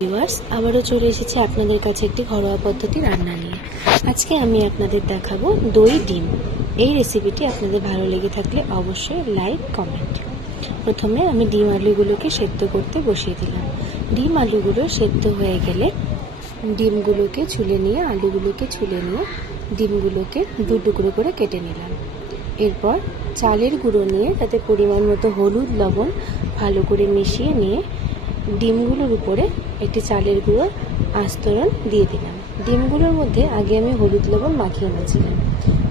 Viewers, আবারও চলে এসেছি আপনাদের কাছে একটি ঘরোয়া পদ্ধতি রান্না নিয়ে। আজকে আমি আপনাদের দেখাবো দই ডিম। এই রেসিপিটি আপনাদের ভালো লেগে থাকলে অবশ্যই লাইক কমেন্ট। প্রথমে আমি ডিম আলুগুলোকে সেদ্ধ করতে বসিয়ে দিলাম। ডিম আলুগুলো সেদ্ধ হয়ে গেলে ডিমগুলোকে ছুলে নিয়ে ডিমগুলোকে দু টুকরো করে কেটে নিলাম। এরপর চালের গুঁড়ো নিয়ে তাতে পরিমাণ মতো হলুদ লবণ ভালো করে মিশিয়ে নিয়ে ডিমগুলোর উপরে একটি চালের গুঁড়ো আস্তরণ দিয়ে দিলাম। ডিমগুলোর মধ্যে আগে আমি হলুদ লবণ মাখিয়ে নিয়েছিলাম।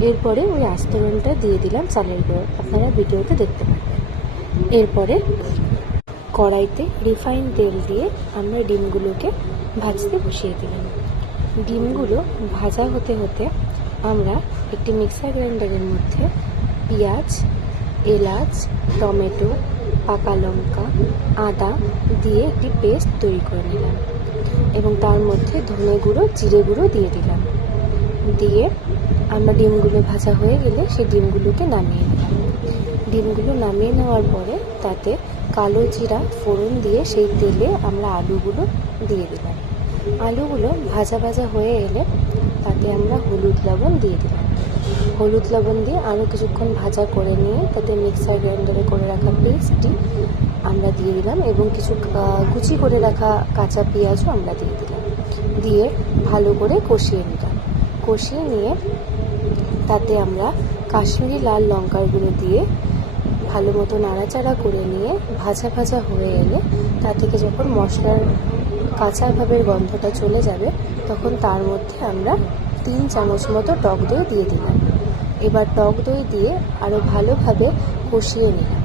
এরপরে ওই আস্তরণটা দিয়ে দিলাম চালের গুঁড়ো, আপনারা ভিডিওতে দেখতে পাবেন। এরপরে কড়াইতে রিফাইন তেল দিয়ে আমরা ডিমগুলোকে ভাজতে বসিয়ে দিলাম। ডিমগুলো ভাজা হতে হতে আমরা একটি মিক্সার গ্রাইন্ডারের মধ্যে পেঁয়াজ, এলাচ, টমেটো, পাকা লঙ্কা, আদা দিয়ে একটি পেস্ট তৈরি করে নিলাম এবং তার মধ্যে ধনে গুঁড়ো, জিরে গুঁড়ো দিয়ে দিলাম। দিয়ে আমরা ডিমগুলো ভাজা হয়ে গেলে সেই ডিমগুলোকে নামিয়ে নিলাম। ডিমগুলো নামিয়ে নেওয়ার পরে তাতে কালো জিরা ফোড়ন দিয়ে সেই তেলে আমরা আলুগুলো দিয়ে দিলাম। আলুগুলো ভাজা ভাজা হয়ে এলে তাতে আমরা হলুদ লবণ দিয়ে দিলাম। হলুদ লবণ দিয়ে আরও কিছুক্ষণ ভাজা করে নিয়ে তাতে মিক্সার গ্রাইন্ডারে করে রাখা পেস্টটি আমরা দিয়ে দিলাম এবং কিছু কুচি করে রাখা কাঁচা পেঁয়াজও আমরা দিয়ে দিলাম। দিয়ে ভালো করে কষিয়ে নিলাম। কষিয়ে নিয়ে তাতে আমরা কাশ্মীরি লাল লঙ্কার গুঁড়ো দিয়ে ভালো মতো নাড়াচাড়া করে নিয়ে ভাজা ভাজা হয়ে এলে তা থেকে যখন মশলার কাঁচা ভাবের গন্ধটা চলে যাবে তখন তার মধ্যে আমরা 3 চামচ মতো টক দই দিয়ে দিলাম। এবার টক দই দিয়ে আরও ভালোভাবে কষিয়ে নিলাম।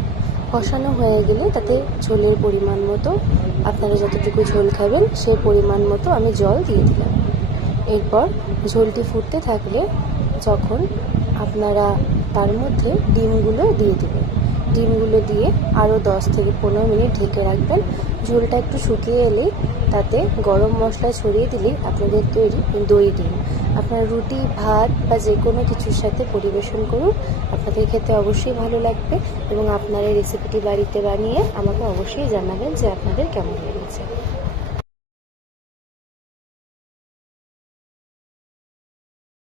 কষানো হয়ে গেলে তাতে ঝোলের পরিমাণ মতো, আপনারা যতটুকু ঝোল খাবেন সেই পরিমাণ মতো আমি জল দিয়ে দিলাম। এরপর ঝোলটি ফুটতে থাকলে যখন আপনারা তার মধ্যে ডিমগুলো দিয়ে দেবেন। ডিমগুলো দিয়ে আরও 10 থেকে 15 মিনিট ঢেকে রাখবেন। ঝোলটা একটু শুকিয়ে এলেই তাতে গরম মশলা ছড়িয়ে দিলেই আপনাদের তৈরি দই ডিম। আপনারা রুটি, ভাত বা যে কোনো কিছুর সাথে পরিবেশন করুন, আপনাদের খেতে অবশ্যই ভালো লাগবে এবং আপনারা এই রেসিপিটি বাড়িতে বানিয়ে আমাকে অবশ্যই জানাবেন যে আপনাদের কেমন লেগেছে।